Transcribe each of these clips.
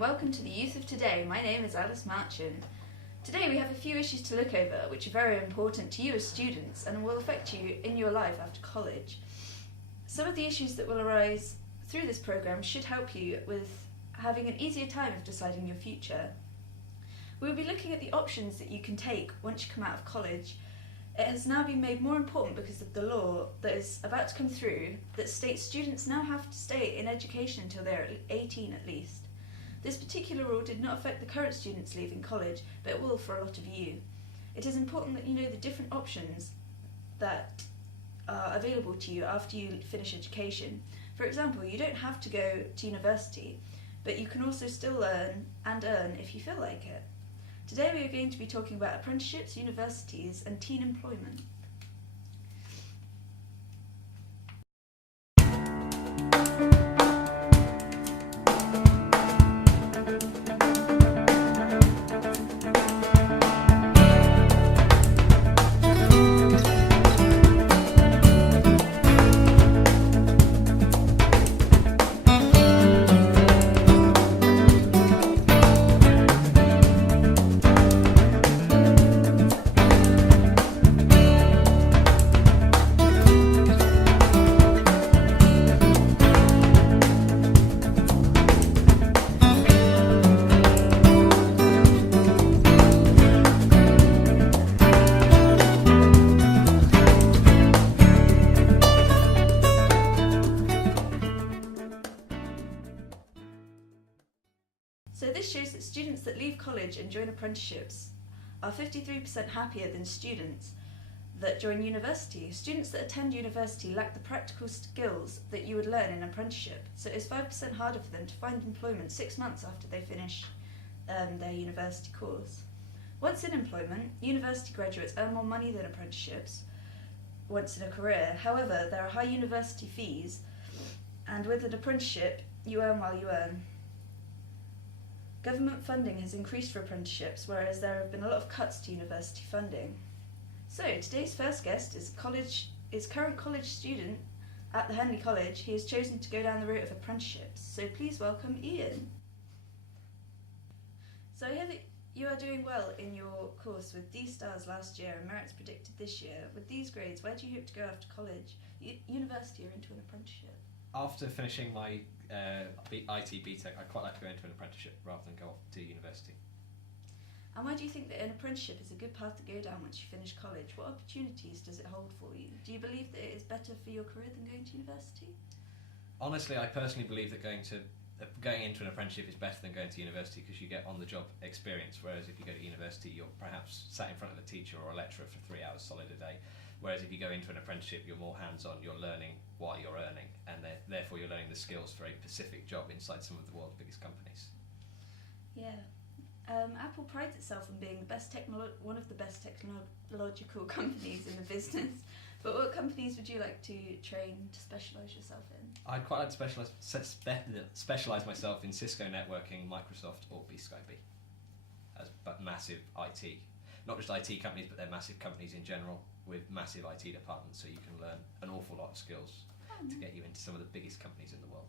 welcome to the Youth of Today. My name is Alice Marchin. Today we have a few issues to look over which are very important to you as students and will affect you in your life after college. Some of the issues that will arise through this programme should help you with having an easier time of deciding your future. We will be looking at the options that you can take once you come out of college. It has now been made more important because of the law that is about to come through that states students now have to stay in education until they are 18 at least. This particular rule did not affect the current students leaving college, but it will for a lot of you. It is important that you know the different options that are available to you after you finish education. For example, you don't have to go to university, but you can also still learn and earn if you feel like it. Today we are going to be talking about apprenticeships, universities and teen employment. So this shows that students that leave college and join apprenticeships are 53% happier than students that join university. Students that attend university lack the practical skills that you would learn in an apprenticeship, so it's 5% harder for them to find employment 6 months after they finish their university course. Once in employment, university graduates earn more money than apprenticeships once in a career. However, there are high university fees, and with an apprenticeship, you earn while you earn. Government funding has increased for apprenticeships, whereas there have been a lot of cuts to university funding. So today's first guest is current college student at the Henley College. He has chosen to go down the route of apprenticeships. So please welcome Ian. So I hear that you are doing well in your course with D stars last year and merits predicted this year. With these grades, where do you hope to go after college, university or into an apprenticeship? After finishing my IT BTEC, I'd quite like to go into an apprenticeship rather than go off to university. And why do you think that an apprenticeship is a good path to go down once you finish college? What opportunities does it hold for you? Do you believe that it is better for your career than going to university? Honestly, I personally believe that going into an apprenticeship is better than going to university because you get on-the-job experience, whereas if you go to university, you're perhaps sat in front of a teacher or a lecturer for 3 hours solid a day. Whereas if you go into an apprenticeship, you're more hands-on, you're learning while you're earning, and therefore you're learning the skills for a specific job inside some of the world's biggest companies. Yeah. Apple prides itself on being one of the best technological companies in the business. But what companies would you like to train to specialise yourself in? I'd quite like to specialise myself in Cisco networking, Microsoft or BSkyB as massive IT. Not just IT companies, but they're massive companies in general with massive IT departments, so you can learn an awful lot of skills to get you into some of the biggest companies in the world.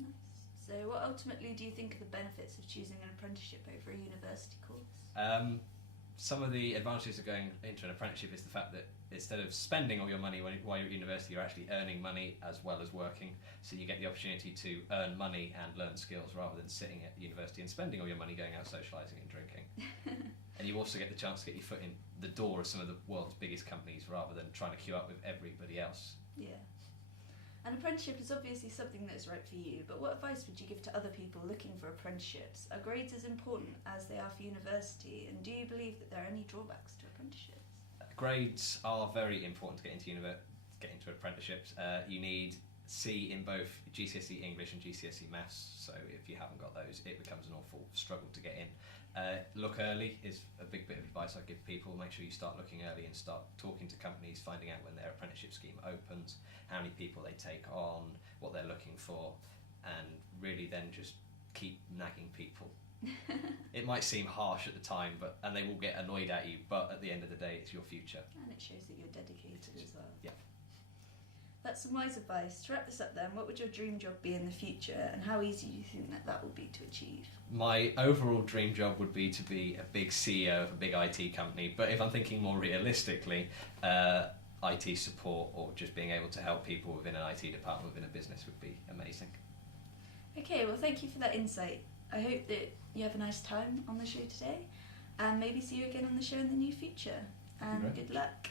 Nice. So what ultimately do you think are the benefits of choosing an apprenticeship over a university course? Some of the advantages of going into an apprenticeship is the fact that instead of spending all your money while you're at university, you're actually earning money as well as working, so you get the opportunity to earn money and learn skills rather than sitting at university and spending all your money going out socialising and drinking. And you also get the chance to get your foot in the door of some of the world's biggest companies rather than trying to queue up with everybody else. Yeah. An apprenticeship is obviously something that is right for you, but what advice would you give to other people looking for apprenticeships? Are grades as important as they are for university, and do you believe that there are any drawbacks to apprenticeships? Grades are very important to get into apprenticeships. You need C in both GCSE English and GCSE Maths, so if you haven't got those, it becomes an awful struggle to get in. Look early is a big bit of advice I give people. Make sure you start looking early and start talking to companies, finding out when their apprenticeship scheme opens, how many people they take on, what they're looking for, and really then just keep nagging people. It might seem harsh at the time, and they will get annoyed at you, but at the end of the day, it's your future. And it shows that you're dedicated as well. Yeah. That's some wise advice. To wrap this up then, what would your dream job be in the future, and how easy do you think that will be to achieve? My overall dream job would be to be a big CEO of a big IT company, but if I'm thinking more realistically, IT support or just being able to help people within an IT department within a business would be amazing. Okay, well thank you for that insight. I hope that you have a nice time on the show today, and maybe see you again on the show in the near future. And Right. good luck.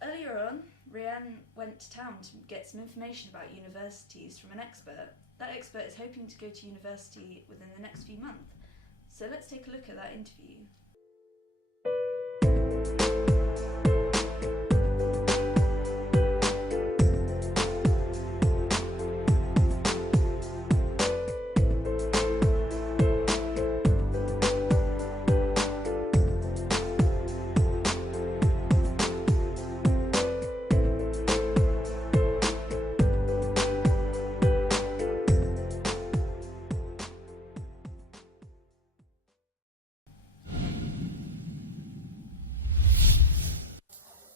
Earlier on, Rhian went to town to get some information about universities from an expert. That expert is hoping to go to university within the next few months. So let's take a look at that interview.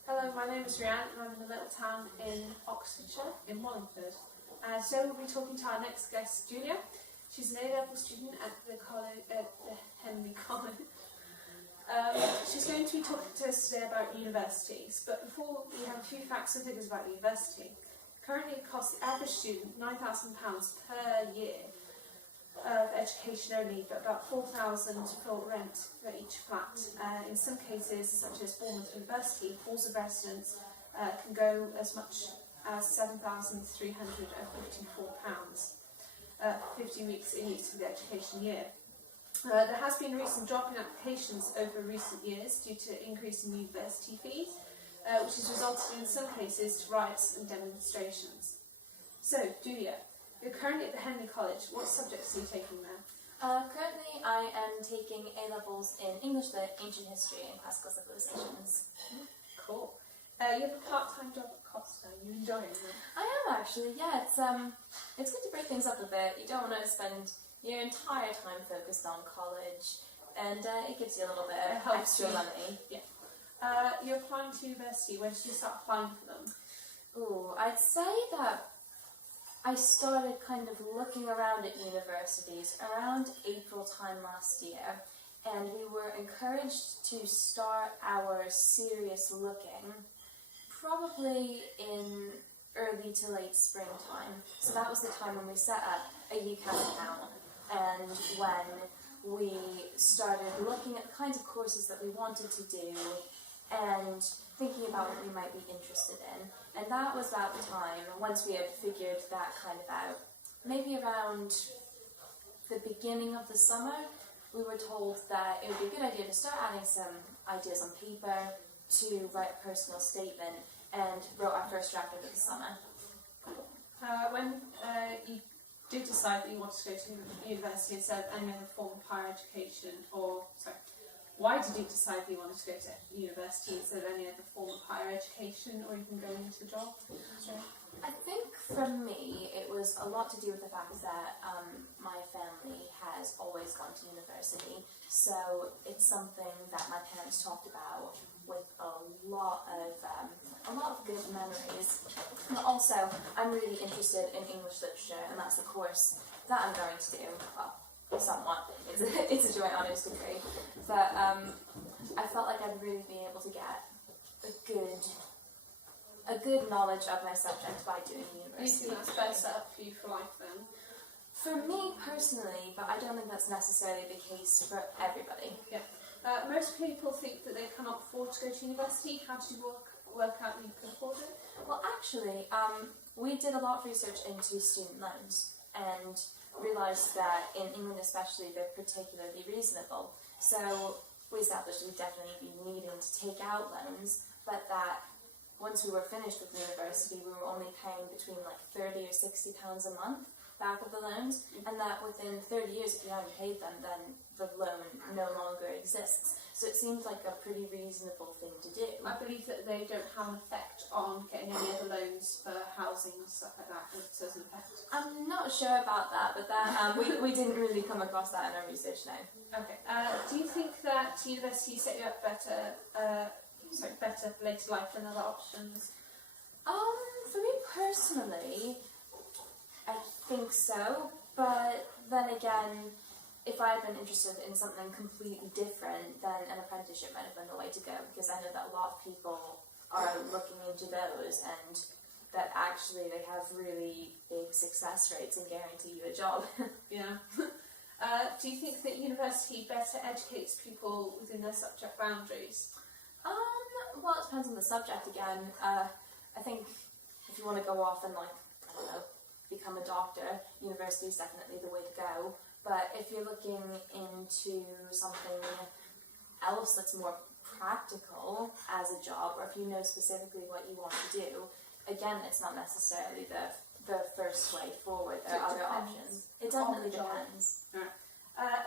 Hello, my name is Rhian and I'm in a little town in Oxfordshire, in Wallingford. Today we'll be talking to our next guest, Julia. She's an A-level student at the Henley College. She's going to be talking to us today about universities, but before we have a few facts and figures about university. Currently it costs the average student £9,000 per year of education only, but about £4,000 for rent for each flat. In some cases, such as Bournemouth University, halls of residence can go as much as £7,354, 50 weeks in each of the education year. There has been a recent drop in applications over recent years due to increase in university fees, which has resulted in some cases to riots and demonstrations. So, Julia, you're currently at the Henley College. What subjects are you taking there? Currently I am taking A-levels in English Lit, Ancient History and Classical Civilizations. Cool. You have a part-time job at Costa. Are you enjoying it? I am actually, yeah. It's good to break things up a bit. You don't want to spend your entire time focused on college, and it gives you a little bit It of helps extra you. money. You're applying to university. When did you start applying for them? Ooh, I'd say that I started kind of looking around at universities around April time last year, and we were encouraged to start our serious looking probably in early to late springtime. So that was the time when we set up a UCAS account and when we started looking at the kinds of courses that we wanted to do and thinking about what we might be interested in. And that was about the time, once we had figured that kind of out, maybe around the beginning of the summer, we were told that it would be a good idea to start adding some ideas on paper, to write a personal statement, and wrote our first draft over the summer. When you did decide that you wanted to go to university instead of any other form of higher education, why did you decide that you wanted to go to university instead of any other form of higher education or even going into a job? I think for me it was a lot to do with the fact that my family has always gone to university, so it's something that my parents talked about with a lot of good memories. And also, I'm really interested in English literature, and that's the course that I'm going to do. Well, somewhat. It's a joint honours degree, but I felt like I'd really be able to get a good knowledge of my subject by doing Do you university. think that's better set up for you for life then? For me personally, but I don't think that's necessarily the case for everybody. Most people think that they cannot afford to go to university. How did you work out that you could afford it? Well, actually, we did a lot of research into student loans and realised that in England especially they're particularly reasonable. So we established we'd definitely be needing to take out loans, but that once we were finished with university, we were only paying between like £30 or £60 a month back of the loans, and that within 30 years, if you haven't paid them, then the loan no longer exists. So it seemed like a pretty reasonable thing to do. I believe that they don't have an effect on getting any other loans for housing and stuff like that. It doesn't affect. I'm not sure about that, but that we didn't really come across that in our research now. Okay. Do you think that university set you up better for later life than other options? For me personally, I think so, but then again, if I had been interested in something completely different, then an apprenticeship might have been the way to go, because I know that a lot of people are looking into those, and that actually they have really big success rates and guarantee you a job. Yeah. Do you think that university better educates people within their subject boundaries? Well, it depends on the subject again. I think if you want to go off and, like, I don't know, become a doctor, university is definitely the way to go. But if you're looking into something else that's more practical as a job, or if you know specifically what you want to do, again, it's not necessarily the first way forward. There are other options. It definitely depends. Right.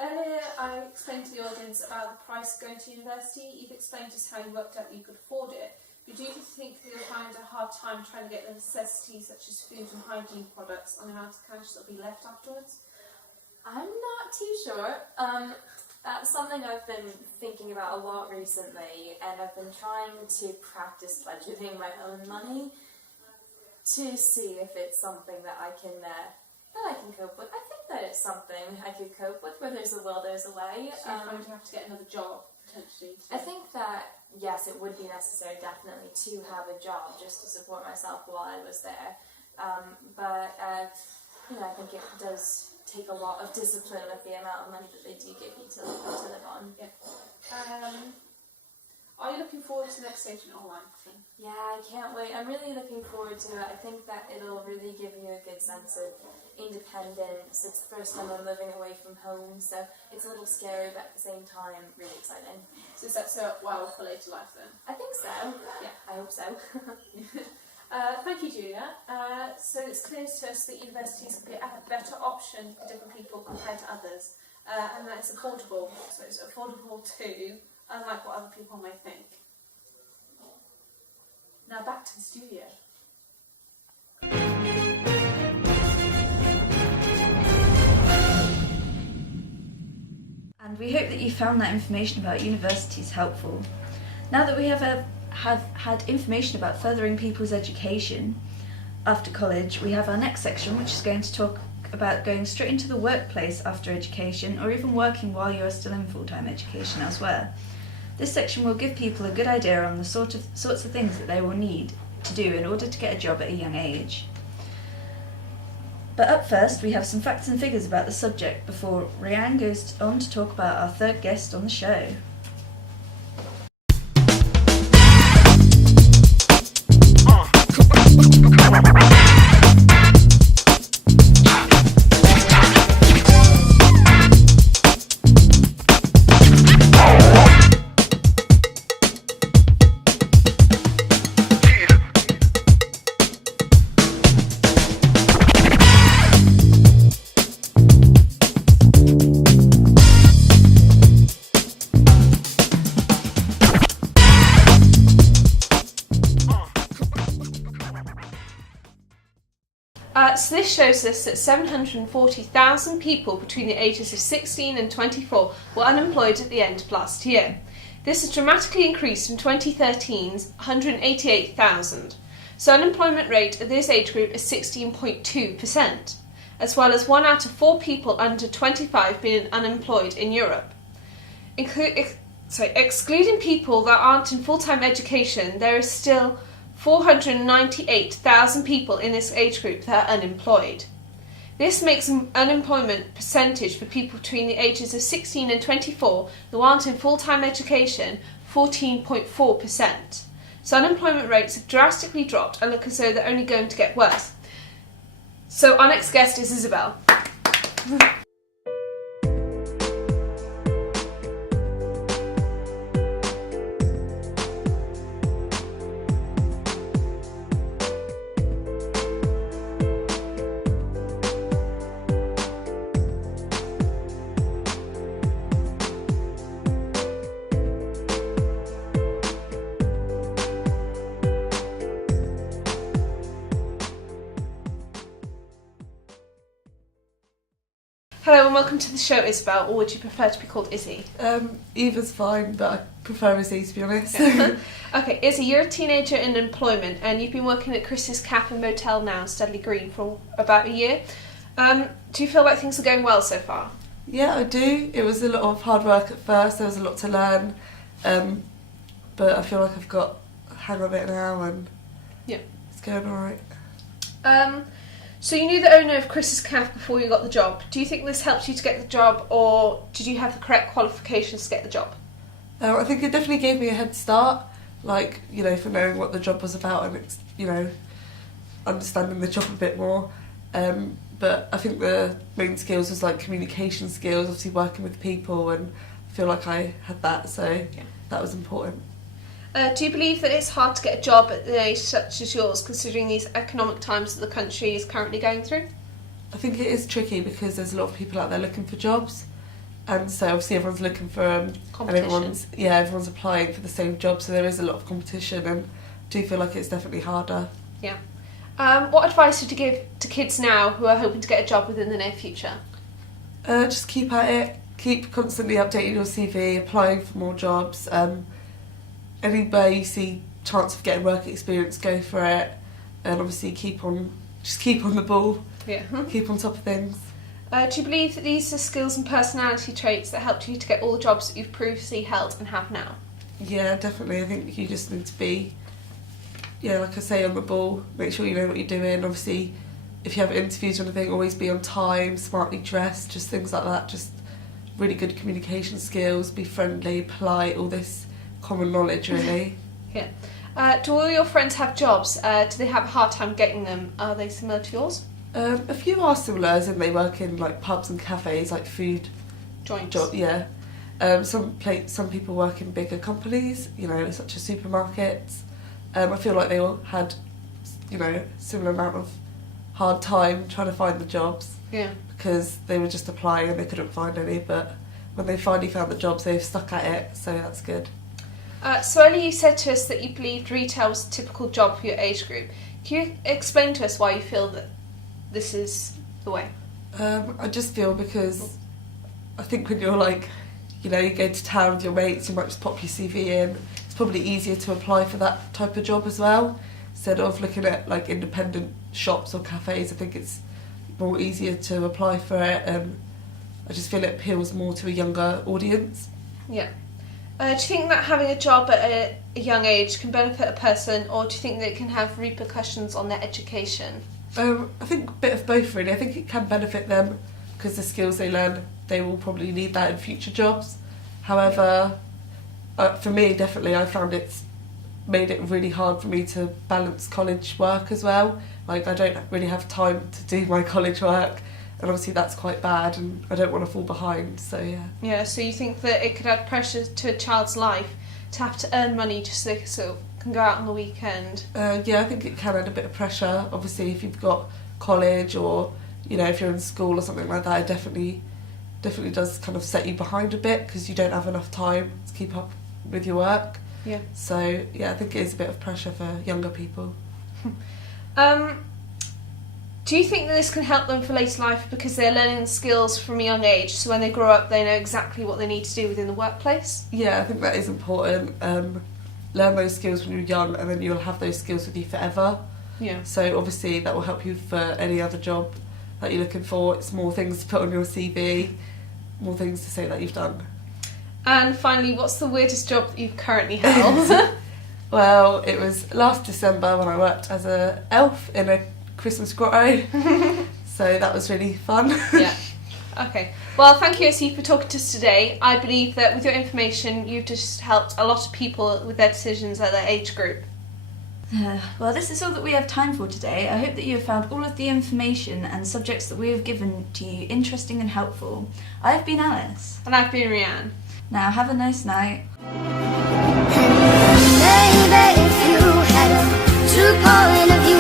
Earlier, I explained to the audience about the price of going to university. You've explained just how you worked out you could afford it. But do you think that you'll find a hard time trying to get the necessities such as food and hygiene products on the amount of cash that will be left afterwards? I'm not too sure. That's something I've been thinking about a lot recently, and I've been trying to practice budgeting my own money to see if it's something that I can cope with. I think that it's something I could cope with. Where there's a will, there's a way. So you're going to have to get another job, potentially. I think that, yes, it would be necessary, definitely, to have a job just to support myself while I was there. But I think it does take a lot of discipline with the amount of money that they do give you to live on. Yeah. Are you looking forward to the next stage in your life? Yeah, I can't wait. I'm really looking forward to it. I think that it'll really give you a good sense of independence. It's the first time I'm living away from home, so it's a little scary, but at the same time, really exciting. So is that set up well for later life then? I think so. Yeah. I hope so. Thank you, Julia. So it's clear to us that universities can be a better option for different people compared to others, and that it's affordable. So it's affordable too, unlike what other people may think. Now back to the studio. And we hope that you found that information about universities helpful. Now that we have had information about furthering people's education after college, we have our next section, which is going to talk about going straight into the workplace after education, or even working while you are still in full-time education elsewhere. This section will give people a good idea on the sorts of things that they will need to do in order to get a job at a young age. But up first, we have some facts and figures about the subject before Rhian goes on to talk about our third guest on the show. So this shows us that 740,000 people between the ages of 16 and 24 were unemployed at the end of last year. This has dramatically increased from 2013's 188,000. So unemployment rate at this age group is 16.2%, as well as 1 out of 4 people under 25 being unemployed in Europe. Excluding people that aren't in full-time education, there is still 498,000 people in this age group that are unemployed. This makes unemployment percentage for people between the ages of 16 and 24 who aren't in full-time education 14.4%. So unemployment rates have drastically dropped and look as though they're only going to get worse. So our next guest is Isabel. Hello and welcome to the show, Isabel, or would you prefer to be called Izzy? Either's fine, but I prefer Izzy, to be honest. Yeah. Okay, Izzy, you're a teenager in employment and you've been working at Chris's Cafe and Motel now, Studley Green, for about a year. Do you feel like things are going well so far? Yeah, I do. It was a lot of hard work at first, there was a lot to learn, but I feel like I've got a hang of it now and it's going alright. So you knew the owner of Chris's Cafe before you got the job. Do you think this helped you to get the job, or did you have the correct qualifications to get the job? I think it definitely gave me a head start, like, you know, for knowing what the job was about and, you know, understanding the job a bit more. But I think the main skills was like communication skills, obviously working with people, and I feel like I had that, so that was important. Do you believe that it's hard to get a job at an age such as yours, considering these economic times that the country is currently going through? I think it is tricky because there's a lot of people out there looking for jobs, and so obviously everyone's looking for and everyone's applying for the same job, so there is a lot of competition, and I do feel like it's definitely harder. Yeah. What advice would you give to kids now who are hoping to get a job within the near future? Just keep at it, keep constantly updating your CV, applying for more jobs. Anywhere you see chance of getting work experience, go for it, and obviously keep on the ball, keep on top of things. Do you believe that these are skills and personality traits that helped you to get all the jobs that you've previously held and have now? Yeah, definitely. I think you just need to be, like I say, on the ball, make sure you know what you're doing. Obviously, if you have interviews or anything, always be on time, smartly dressed, just things like that, just really good communication skills, be friendly, polite, all this common knowledge, really. Do all your friends have jobs? Do they have a hard time getting them? Are they similar to yours? A few are similar, as in they work in like pubs and cafes, like food Joints. Some people work in bigger companies, you know, such as supermarkets. I feel like they all had, you know, similar amount of hard time trying to find the jobs. Yeah. Because they were just applying and they couldn't find any, but when they finally found the jobs, they've stuck at it, so that's good. So earlier you said to us that you believed retail was a typical job for your age group. Can you explain to us why you feel that this is the way? I just feel because I think when you're like, you know, you go to town with your mates, you might just pop your CV in. It's probably easier to apply for that type of job as well. Instead of looking at like independent shops or cafes, I think it's more easier to apply for it, and I just feel it appeals more to a younger audience. Yeah. Do you think that having a job at a young age can benefit a person, or do you think that it can have repercussions on their education? I think a bit of both, really. I think it can benefit them because the skills they learn, they will probably need that in future jobs. However, for me, definitely, I found it's made it really hard for me to balance college work as well. Like, I don't really have time to do my college work, and obviously that's quite bad, and I don't want to fall behind, so yeah. Yeah, so you think that it could add pressure to a child's life to have to earn money just so they can go out on the weekend? Yeah, I think it can add a bit of pressure. Obviously, if you've got college or, you know, if you're in school or something like that, it definitely does kind of set you behind a bit because you don't have enough time to keep up with your work. Yeah. So, yeah, I think it is a bit of pressure for younger people. Do you think that this can help them for later life because they're learning skills from a young age, so when they grow up they know exactly what they need to do within the workplace? Yeah, I think that is important. Learn those skills when you're young, and then you'll have those skills with you forever. Yeah. So obviously that will help you for any other job that you're looking for. It's more things to put on your CV, more things to say that you've done. And finally, what's the weirdest job that you've currently held? Well, it was last December when I worked as an elf in a Christmas grotto. So that was really fun. Yeah. Okay. Well, thank you, Izzy, for talking to us today. I believe that with your information, you've just helped a lot of people with their decisions at their age group. Well, this is all that we have time for today. I hope that you have found all of the information and subjects that we have given to you interesting and helpful. I've been Alice. And I've been Rhian. Now, have a nice night. Maybe if you had a true point of view.